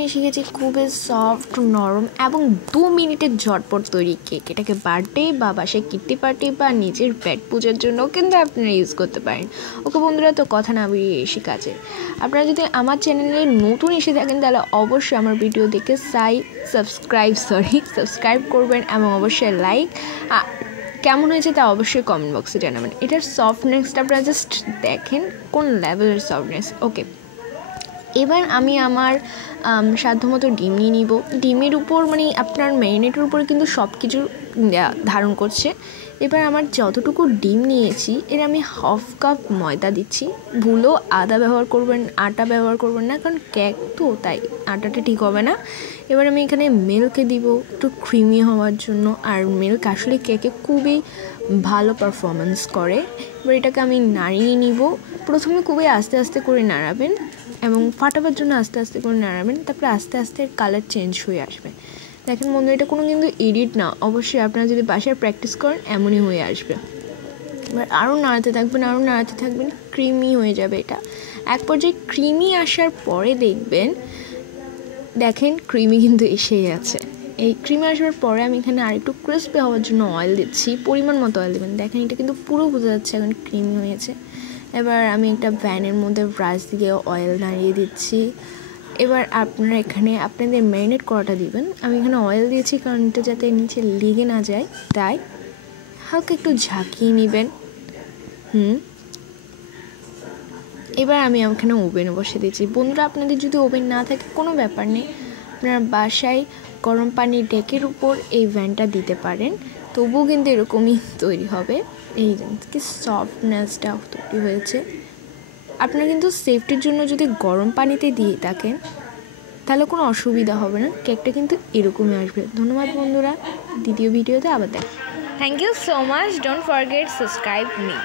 আমি শিখেছি খুবই সফট নরম এবং 2 মিনিটের ঝটপট তৈরি কেক। এটাকে বার্থডে বা বাসায় কিট্টি পার্টি বা নিজের পেট পূজার জন্য কিন্তু আপনারা ইউজ করতে পারেন। ওকে বন্ধুরা, তো কথা না বেরিয়ে এসে কাজে। আপনারা যদি আমার চ্যানেলে নতুন এসে থাকেন তাহলে অবশ্যই আমার ভিডিও দেখে সাবস্ক্রাইব করবেন এবং অবশ্যই লাইক। কেমন হয়েছে তা অবশ্যই কমেন্ট বক্সে জানাবেন। এটার সফটনেসটা আপনারা জাস্ট দেখেন কোন লেভেলের সফটনেস। ওকে, এবার আমি আমার সাধ্যমতো ডিম নিয়ে নিব। ডিমের উপর মানে আপনার ম্যারিনেটের উপরে কিন্তু সব কিছু ধারণ করছে। এবার আমার যতটুকু ডিম নিয়েছি এর আমি 1/2 কাপ ময়দা দিচ্ছি। ভুলও আটা ব্যবহার করবেন না, কারণ কেক তো তাই আটাটা ঠিক হবে না। এবার আমি এখানে মিল্কে দিব একটু ক্রিমি হওয়ার জন্য, আর মিল্ক আসলে কেকে খুবই ভালো পারফরমেন্স করে। এবার এটাকে আমি নাড়িয়ে নিব। প্রথমে খুবই আস্তে আস্তে করে নাড়াবেন এবং ফাটাবার জন্য আস্তে আস্তে করে নাড়াবেন, তারপরে আস্তে আস্তে কালার চেঞ্জ হয়ে আসবে। দেখেন বন্ধু, এটা কোনো কিন্তু এডিট না, অবশ্যই আপনারা যদি বাসায় প্র্যাকটিস করেন এমনই হয়ে আসবে। এবার আরও নাড়াতে থাকবেন, ক্রিমি হয়ে যাবে এটা। এক পর্যায়ে ক্রিমি আসার পরে দেখেন ক্রিমি কিন্তু এসেই আছে। এই ক্রিমি আসার পরে আমি এখানে আরেকটু ক্রিস্পি হওয়ার জন্য অয়েল দিচ্ছি, পরিমাণ মতো অয়েল দেবেন। দেখেন এটা কিন্তু পুরো বোঝা যাচ্ছে এখন ক্রিমি হয়েছে। এবার আমি একটা প্যানের মধ্যে ব্রাশ দিয়ে অয়েল নাড়িয়ে দিচ্ছি। এবার আপনারা এখানে আপনাদের ম্যারিনেট করাটা দিবেন। আমি এখানে অয়েল দিয়েছি কারণ এটা যাতে নিচে লেগে না যায়, তাই হালকা একটু ঝাঁকিয়ে নেবেন। এবার আমি এখানে ওভেনে বসে দিয়েছি। বন্ধুরা, আপনাদের যদি ওভেন না থাকে কোনো ব্যাপার নেই, আপনারা বাসায় গরম পানির ডেকের উপর এই ভ্যানটা দিতে পারেন, তবুও কিন্তু এরকমই তৈরি হবে। এই কি সফটনেসটা তৈরি হয়েছে। আপনারা কিন্তু সেফটির জন্য যদি গরম পানিতে দিয়ে থাকেন তাহলে কোনো অসুবিধা হবে না, কেকটা কিন্তু এরকমই আসবে। ধন্যবাদ বন্ধুরা, দ্বিতীয় ভিডিওতে আবার দেখা। Thank you so much, don't forget subscribe me.